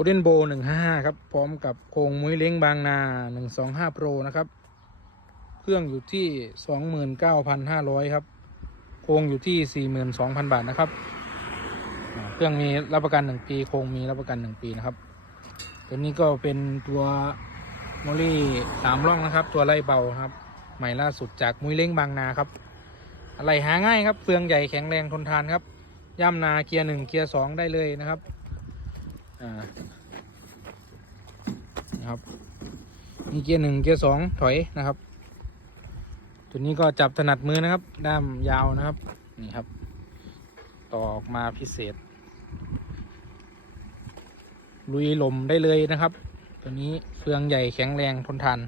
Golden Bow 155ครับพร้อมกับโครงมุ้ยเล้งบางนา125 Pro นะครับเครื่องอยู่ที่ 29,500 ครับโครงอยู่ที่ 42,000 บาทนะครับเครื่องมีรับประกัน1 ปีโครงมีรับประกัน1 ปีนะครับตัวนี้ก็เป็นตัวมอลลี่3 ร่องนะครับตัวไล่เบาครับใหม่ล่าสุดจากมุ้ยเล้งบางนาครับอะไรหาง่ายครับเฟืองใหญ่แข็งแรงทนทานครับย่ำนาเกียร์1เกียร์2ได้เลยนะครับนะครับมีเกียร์1เกียร์2ถอยนะครับตัวนี้ก็จับถนัดมือนะครับด้ามยาวนะครับนี่ครับต่อออกมาพิเศษลุยลมได้เลยนะครับตัวนี้เฟืองใหญ่แข็งแรงทนทาน